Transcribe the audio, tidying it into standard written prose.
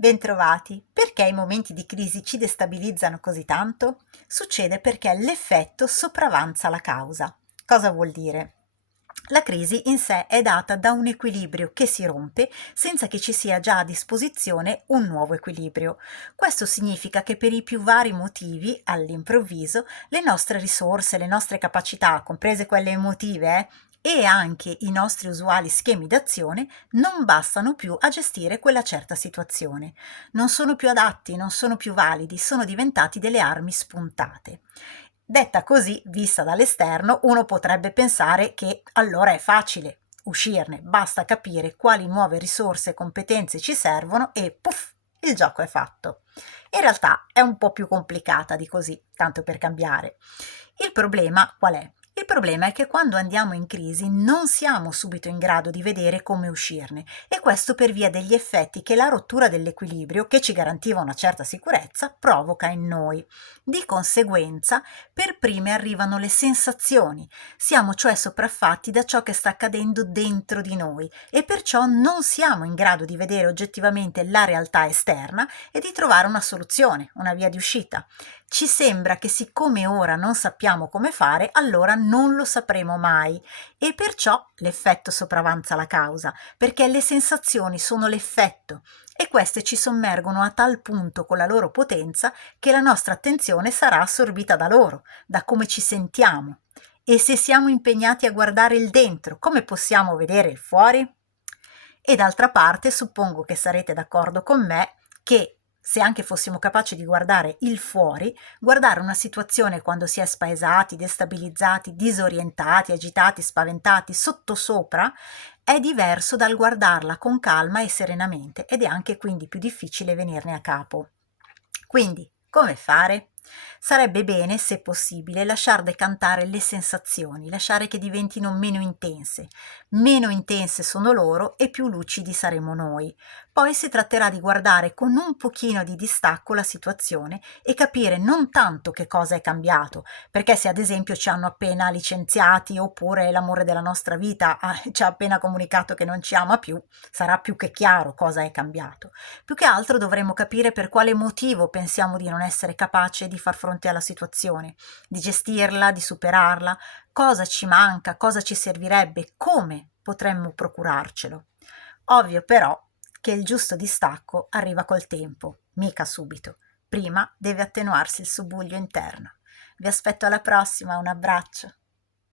Bentrovati! Perché i momenti di crisi ci destabilizzano così tanto? Succede perché l'effetto sopravanza la causa. Cosa vuol dire? La crisi in sé è data da un equilibrio che si rompe senza che ci sia già a disposizione un nuovo equilibrio. Questo significa che per i più vari motivi, all'improvviso, le nostre risorse, le nostre capacità, comprese quelle emotive, e anche i nostri usuali schemi d'azione non bastano più a gestire quella certa situazione. Non sono più adatti, non sono più validi, sono diventati delle armi spuntate. Detta così, vista dall'esterno, uno potrebbe pensare che allora è facile uscirne, basta capire quali nuove risorse e competenze ci servono e puff, il gioco è fatto. In realtà è un po' più complicata di così, tanto per cambiare. Il problema qual è? Il problema è che quando andiamo in crisi non siamo subito in grado di vedere come uscirne e questo per via degli effetti che la rottura dell'equilibrio, che ci garantiva una certa sicurezza, provoca in noi. Di conseguenza, per prime arrivano le sensazioni, siamo cioè sopraffatti da ciò che sta accadendo dentro di noi e perciò non siamo in grado di vedere oggettivamente la realtà esterna e di trovare una soluzione, una via di uscita. Ci sembra che siccome ora non sappiamo come fare, allora non lo sapremo mai e perciò l'effetto sopravanza la causa, perché le sensazioni sono l'effetto e queste ci sommergono a tal punto con la loro potenza che la nostra attenzione sarà assorbita da loro, da come ci sentiamo. E se siamo impegnati a guardare il dentro, come possiamo vedere il fuori? E d'altra parte suppongo che sarete d'accordo con me che se anche fossimo capaci di guardare il fuori, guardare una situazione quando si è spaesati, destabilizzati, disorientati, agitati, spaventati, sottosopra, è diverso dal guardarla con calma e serenamente ed è anche quindi più difficile venirne a capo. Quindi, come fare? Sarebbe bene, se possibile, lasciar decantare le sensazioni, lasciare che diventino meno intense. Meno intense sono loro e più lucidi saremo noi. Poi si tratterà di guardare con un pochino di distacco la situazione e capire non tanto che cosa è cambiato, perché se ad esempio ci hanno appena licenziati oppure l'amore della nostra vita ci ha appena comunicato che non ci ama più, sarà più che chiaro cosa è cambiato. Più che altro dovremmo capire per quale motivo pensiamo di non essere capaci di far fronte alla situazione, di gestirla, di superarla, cosa ci manca, cosa ci servirebbe, come potremmo procurarcelo. Ovvio però che il giusto distacco arriva col tempo, mica subito. Prima deve attenuarsi il subbuglio interno. Vi aspetto alla prossima, un abbraccio.